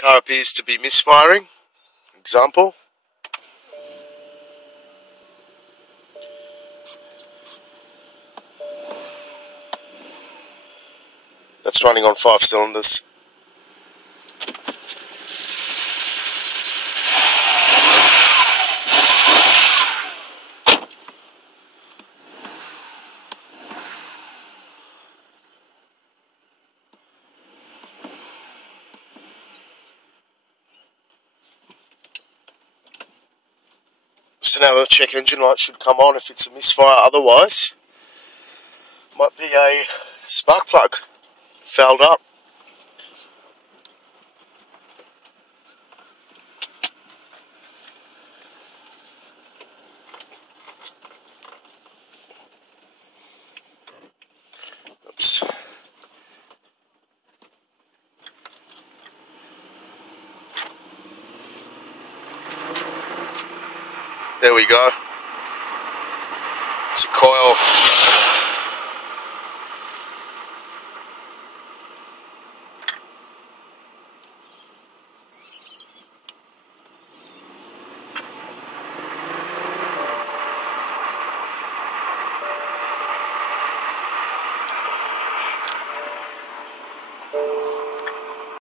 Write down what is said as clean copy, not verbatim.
Car appears to be misfiring. Example. That's running on 5 cylinders. So now the check engine light should come on if it's a misfire. Otherwise, might be a spark plug fouled up. Oops. There we go.